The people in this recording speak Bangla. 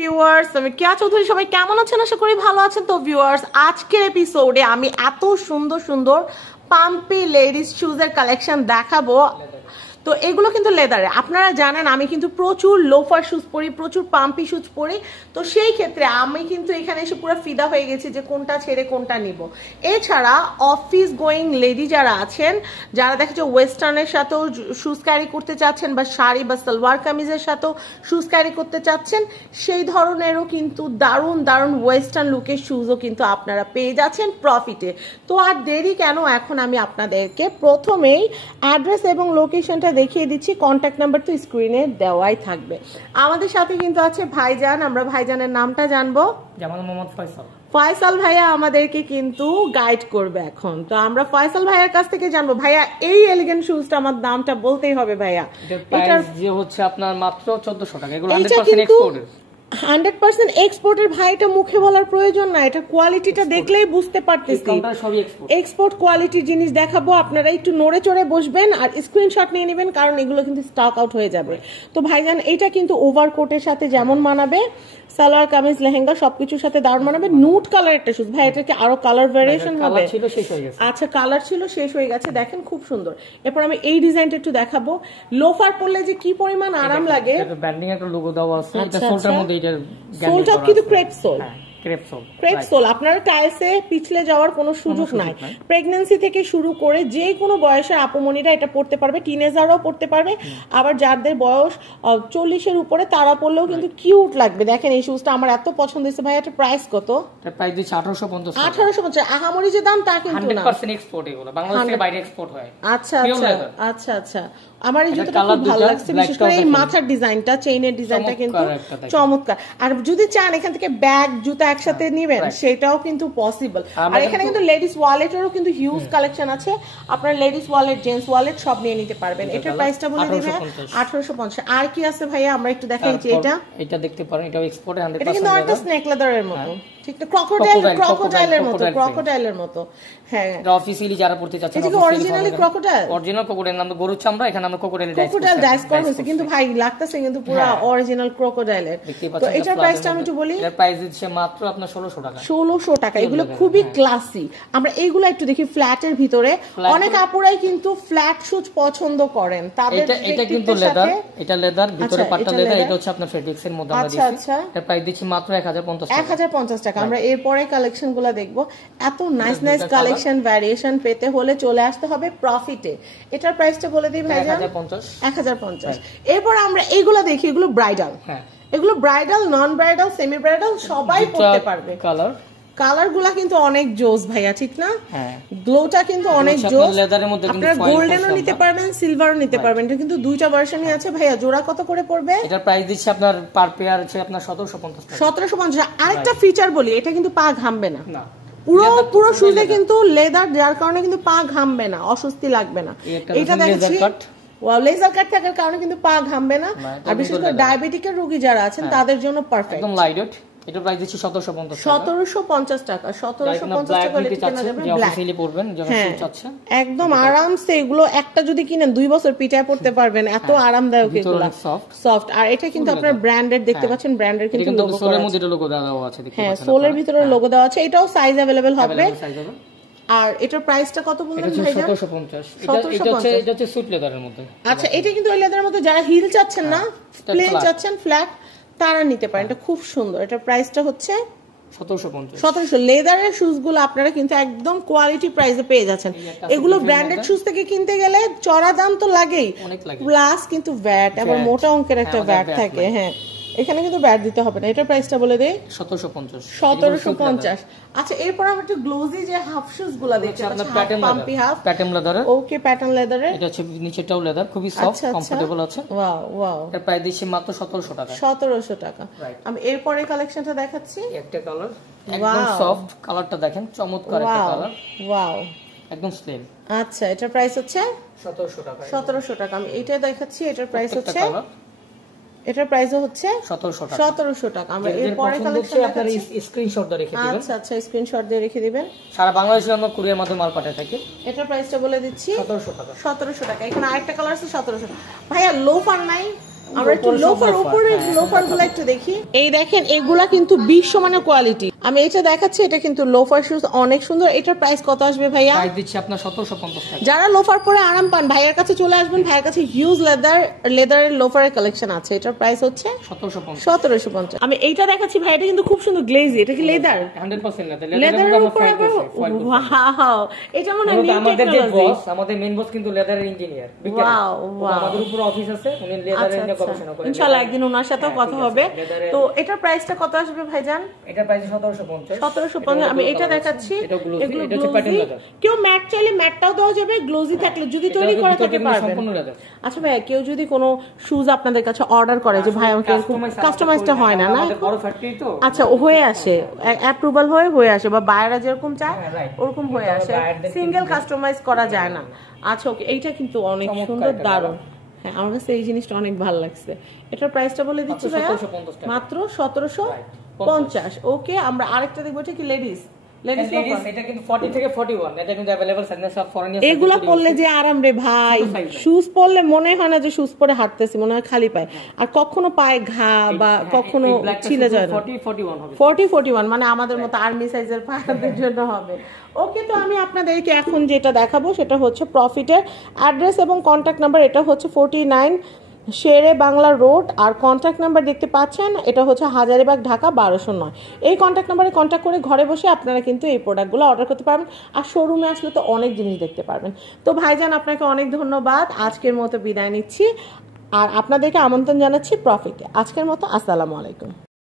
ভিউয়ার্স, আমি কেয়া চৌধুরী। সবাই কেমন আছেন? আশা করি ভালো আছেন। তো ভিউয়ার্স, আজকের এপিসোডে আমি এত সুন্দর সুন্দর পাম্পি লেডিস শুজের কালেকশন দেখাবো। তো এগুলো কিন্তু লেদারে। আপনারা জানেন আমি কিন্তু প্রচুর লোফার শুজ পরি, প্রচুর পাম্পি শুজ পরি। তো সেই ক্ষেত্রে আমি কিন্তু এখানে এসে পুরো ফিদা হয়ে গেছি যে কোনটা ছেড়ে কোনটা নিব। এছাড়া অফিস গোয়িং লেডি যারা আছেন, যারা দেখা যায় ওয়েস্টার্নের সাথেও শুজ ক্যারি করতে চাচ্ছেন বা শাড়ি বা সালোয়ার কামিজের সাথেও শুজ ক্যারি করতে চাচ্ছেন, সেই ধরনেরও কিন্তু দারুণ দারুণ ওয়েস্টার্ন লুকের শুজও কিন্তু আপনারা পেয়ে যাচ্ছেন প্রফিটে। তো আর দেরি কেন, এখন আমি আপনাদেরকে প্রথমেই অ্যাড্রেস এবং লোকেশনটা দেখিয়ে দিচ্ছি। কন্ট্যাক্ট নাম্বার তো স্ক্রিনে দেওয়াই থাকবে। আমাদের সাথে কিন্তু আছে ভাইজান। আমরা ভাইজানের নামটা জানবো। জামাল মোহাম্মদ ফয়সাল। ফয়সাল ভাইয়া আমাদেরকে কিন্তু গাইড করবে এখন। তো আমরা ফয়সাল ভাইয়ার কাছ থেকে জানবো, ভাইয়া এই এলিগেন্ট শুজটা, আমার দামটা বলতেই হবে ভাইয়া। এটার যে হচ্ছে আপনার মাত্র 1400 টাকা। এগুলো 100% এক্সপোর্টেড। 100% এক্সপোর্টের ভাই, এটা মুখে বলার প্রয়োজন না, এটা কোয়ালিটিটা দেখলেই বুঝতে পারতেছি। এক্সপোর্ট কোয়ালিটির জিনিস দেখাবো, আপনারা একটু নড়ে চড়ে বসবেন আর স্ক্রিনশট নিয়ে নেবেন, কারণ এগুলো কিন্তু স্টক আউট হয়ে যাবে। তো ভাইজান, এটা কিন্তু ওভারকোটের সাথে যেমন মানাবে, সালোয়ার কামিজ লেহেঙ্গা সবকিছুর সাথে দারুণ মানাবে। নুট কালার একটা শুজ ভাই, এটা কি আরো কালার ভেরিয়েশন হবে? আচ্ছা, কালার ছিল, শেষ হয়ে গেছে। দেখেন খুব সুন্দর। এরপর আমি এই ডিজাইনটা একটু দেখাবো। লোফার পরলে যে কি পরিমাণ আরাম লাগে। এটা ব্র্যান্ডিং একটা লোগো দেওয়া আছে। এটা সোলটার মধ্যে, এটার সোলটা কিন্তু ক্রেপ সোল। Crepe soul. আপনারা টাইলসে পিছলে যাওয়ার কোনো সুযোগ নাই। প্রেগন্যান্সি থেকে শুরু করে যে কোনো বয়সের আপমনিরা এটা পড়তে পারবে, টিনেজারও পড়তে পারবে। আবার যাদের বয়স 40-এর উপরে তারা পড়লেও কিন্তু কিউট লাগবে। দেখেন এই শুজটা আমার এত পছন্দ হয়েছে ভাই। এটা প্রাইস কত? এটা প্রাইস দিচ্ছে 1850। 1850। আহামরি যে দাম তা কিন্তু না। 100% এক্সপোর্ট। এগুলো বাংলাদেশ থেকে বাইরে এক্সপোর্ট হয়। আচ্ছা আচ্ছা আচ্ছা। আমার এই জুতোটা খুব ভালো লাগছে, বিশেষ করে এই মাথার ডিজাইনটা, চেইনের ডিজাইনটা কিন্তু চমৎকার। আর যদি চান এখান থেকে ব্যাগ জুতা একসাথে নিবেন, সেটাও কিন্তু পসিবল। আর এখানে কিন্তু লেডিস ওয়ালেটেরও কিন্তু হিউজ কালেকশন আছে। আপনার লেডিস ওয়ালেট, জেন্টস ওয়ালেট সব নিয়ে নিতে পারবেন। এটার প্রাইসটা বলে দিবেন 1850। আর কি আছে ভাইয়া? আমরা একটু দেখাই যে এটা দেখতে পারেন, এটাও এক্সপোর্টে 100%। এটা কিন্তু একটা স্নেক লেদারের মতো, ঠিক না? ক্রোকোডাইলের মতো। হ্যাঁ, এটা অফিসিয়ালি যারা পড়তে চাচ্ছেন, এটা অরিজিনালি ক্রোকোডাইল। অরিজিনাল ক্রোকোডাইল নাম গরুর চামড়া, এখানে আমরা ক্রোকোডাইল ডাইস করা হয়েছে, কিন্তু ভাই লাগতেছে কিন্তু পুরো অরিজিনাল ক্রোকোডাইলের। তো এটার প্রাইসটা আমি একটু বলি। এর প্রাইস দিচ্ছে মাত্র আপনার 1600 টাকা। 1600 টাকা। এগুলো খুবই ক্লাসি। আমরা এইগুলো একটু দেখি ফ্ল্যাটের ভিতরে। অনেক আপুরাই কিন্তু ফ্ল্যাট শুজ পছন্দ করেন, তাদের এটা কিন্তু লেদার, এটা লেদার, ভিতরে পাটটা লেদার। এটা হচ্ছে আপনার ফেব্রিক্স এর মধ্যে আমরা দিচ্ছি। এর প্রাইস দিচ্ছি মাত্র 1050 টাকা। 1050 টাকা। আমরা এরপরে কালেকশনগুলো দেখবো। এত নাইস নাইস কালেকশন ভ্যারিয়েশন পেতে হলে চলে আসতে হবে প্রফিটে। এটার প্রাইসটা বলে দিই ভাইজান, 1050। এরপর আমরা এইগুলো দেখি। এগুলো ব্রাইডাল। হ্যাঁ, এগুলো ব্রাইডাল, নন ব্রাইডাল, সেমি ব্রাইডাল সবাই পড়তে পারবে। কালারগুলা কিন্তু অনেক জোস ভাইয়া, ঠিক না? হ্যাঁ, গ্লোটা কিন্তু অনেক জোস। আপনারা গোল্ডেনও নিতে পারবেন, সিলভারও নিতে পারবেন। এটা কিন্তু দুইটা ভার্সনই আছে ভাইয়া। জোড়া কত করে পড়বে? এটার প্রাইস দিচ্ছে আপনার পার পেয়ার হচ্ছে আপনার 1750 টাকা। 1750। আরেকটা ফিচার বলি, এটা কিন্তু পা ঘামবে না। পুরো শুজে কিন্তু লেদার, যার কারণে কিন্তু পা ঘামবে না, অস্বস্তি লাগবে না। এটা দেখছি লেজার কাট থাকার কারণে কিন্তু পা ঘামবে না। আর বিশেষ করে ডায়াবেটিকের রোগী যারা আছেন তাদের জন্য পারফেক্ট। একদম লাইট ওয়েট। এটা প্রাইস দিচ্ছে 1750 টাকা। 1750 টাকা। 1750 টাকা হলে কেনা যাবে ব্ল্যাক। পড়বেন যখন শুট আছে একদম আরামসে। এগুলো একটা যদি কিনেন 2 বছর পিটায় পড়তে পারবেন, এত আরামদায়ক এগুলো, সফট। আর এটা কিন্তু আপনার ব্র্যান্ডেড, দেখতে পাচ্ছেন ব্র্যান্ডের কিন্তু লোগো করা আছে। সোলের মধ্যে এটা লোগো দেওয়া আছে, দেখতে পাচ্ছেন। হ্যাঁ, সোলের ভিতরে লোগো দেওয়া আছে। এটাও সাইজ अवेलेबल হবে। আর এটার প্রাইসটা কত বললেন ভাইজান? 1750। এটা হচ্ছে সুট লেদারের মধ্যে। আচ্ছা, এটা কিন্তু ওই লেদারের মধ্যে। যারা হিল চাচ্ছেন না, প্লেন চাচ্ছেন, ফ্ল্যাট, তারা নিতে পারেন। এটা খুব সুন্দর। এটার প্রাইসটা হচ্ছে 1750। লেদারের শুজগুলো আপনারা কিন্তু একদম কোয়ালিটি প্রাইসে পেয়ে যাচ্ছেন। এগুলো ব্র্যান্ডেড শুজ থেকে কিনতে গেলে চড়া দাম তো লাগেই, প্লাস কিন্তু ভ্যাট, আবার মোটা অঙ্কের একটা ভ্যাট থাকে। হ্যাঁ, এখানে কিন্তু ব্যাট দিতে হবে না। এটার প্রাইসটা বলে দেই 1750। আচ্ছা, এরপর আমরা একটু গ্লোজি যে হাফ শুজ গুলো দেখছি। আপনার পাম্পি হাফ প্যাটার্ন লেদারের। ওকে, প্যাটার্ন লেদারের। এটা হচ্ছে নিচেটাও লেদার, খুবই সফট, কমফোর্টেবল আছে। ওয়াও। এর প্রাইস দিচ্ছি মাত্র 1700 টাকা। 1700 টাকা। আমি এরপরে কালেকশনটা দেখাচ্ছি। একটা কালার একদম সফট, কালারটা দেখেন, চমৎকার একটা কালার। ওয়াও, একদম স্লিম। আচ্ছা, এটার প্রাইস হচ্ছে 1700 টাকা। 1700 টাকা। আমি এটা দেখাচ্ছি। এটার প্রাইস হচ্ছে, এটার প্রাইসও হচ্ছে 1700 টাকা। আমরা এরপরে কালেকশন আপনারা স্ক্রিনশট দিয়ে রেখে দিবেন। আচ্ছা, স্ক্রিনশট দিয়ে রেখে দিবেন। সারা বাংলাদেশে আমরা কুরিয়ার মাধ্যমে মাল পাঠাতে থাকি। এটার প্রাইসটা বলে দিচ্ছি 1700 টাকা। 1700 টাকা। এখানে আরেকটা কালার আছে 1700 টাকা। ভাইয়া লোফার নাই? আমরা একটু লোফার উপরে লোফার গুলো একটু দেখি। এই দেখেন এগুলা কিন্তু বিশ্বমানের কোয়ালিটি। আমি এটা দেখাচ্ছি, এটা কিন্তু লোফার শুজ অনেক সুন্দর। এটার প্রাইস কত আসবে ভাইয়া? প্রাইস দিচ্ছি আপনার 1750 টাকা। যারা লোফার পরে আরাম পান ভাইয়ার কাছে চলে আসবেন, ভাইয়ের কাছে হিউজ লেদারের লোফারের কালেকশন আছে। এটার প্রাইস হচ্ছে 1750। আমি এইটা দেখাচ্ছি ভাই, এটা কিন্তু খুব সুন্দর গ্লেজি। এটা কি লেদার? 100% লেদার। লেদারের উপরে ওয়াও, এটা মনে হয় আমাদের যে বস, আমাদের মেইন বস কিন্তু লেদারের ইঞ্জিনিয়ার। ওয়াও ওয়াও, আমাদের উপর অফিস আছে, উনি লেদারের নিয়ে গবেষণা করেন। ইনশাআল্লাহ একদিন ওনার সাথেও কথা হবে। তো এটার প্রাইসটা কত আসবে ভাইজান? এটার প্রাইস 1750। 1750। আমি এটা দেখাচ্ছি, এগুলো হচ্ছে প্যাটার্ন লেদার। কেউ ম্যাট চাইলে ম্যাটটাও দেওয়া যাবে, গ্লোজি থাকলে যদি তৈরি করা থাকে পারবেন। সম্পূর্ণ লেদার। আচ্ছা ভাই, কেউ যদি কোনো শুজ আপনাদের কাছে অর্ডার করে যে ভাই আমাকে কাস্টমাইজটা হয় না, না বড় ফ্যাক্টরি তো, আচ্ছা হয়ে আসে, অ্যাপ্রুভাল হয়ে আসে, বা বায়াররা যেরকম চায় ওরকম হয়ে আসে, সিঙ্গেল কাস্টমাইজ করা যায় না। আচ্ছা ওকে, এইটা কিন্তু অনেক সুন্দর, দারুণ। হ্যাঁ, আমার কাছে এই জিনিসটা অনেক ভালো লাগছে। এটার প্রাইসটা বলে দিচ্ছি ভাইয়া, মাত্র 1750। ওকে, আমরা আরেকটা দেখবো, এটা কি লেডিস? এটা কিন্তু 40 থেকে 41, এটা কিন্তু अवेलेबल সাইজ সব ফরেনিয়ার। এগুলা পরলে যে আরাম রে ভাই, শুজ পরলে মনে হয় না যে শুজ পরে হাঁটতেছি, মনে হয় খালি পায়। আর কখনো পায়ে ঘা বা কখনো ছিলে যায় না। 40-41 মানে আমাদের মতো আর্মি সাইজের পায়ের জন্য হবে। ওকে, তো আমি আপনাদেরকে এখন যেটা দেখাবো সেটা হচ্ছে প্রফিটের অ্যাড্রেস এবং কন্ট্যাক্ট নাম্বার। এটা হচ্ছে 49 শেরে বাংলা রোড, আর কন্ট্যাক্ট নাম্বার দেখতে পাচ্ছেন, এটা হচ্ছে হাজারীবাগ, ঢাকা 1209। এই কন্ট্যাক্ট নাম্বারে কন্ট্যাক্ট করে ঘরে বসে আপনারা কিন্তু এই প্রোডাক্টগুলো অর্ডার করতে পারবেন। আর শোরুমে আসলে তো অনেক জিনিস দেখতে পারবেন। তো ভাইজান আপনাকে অনেক ধন্যবাদ, আজকের মতো বিদায় নিচ্ছি, আর আপনাদেরকে আমন্ত্রণ জানাচ্ছি প্রফিটে। আজকের মতো আসসালামু আলাইকুম।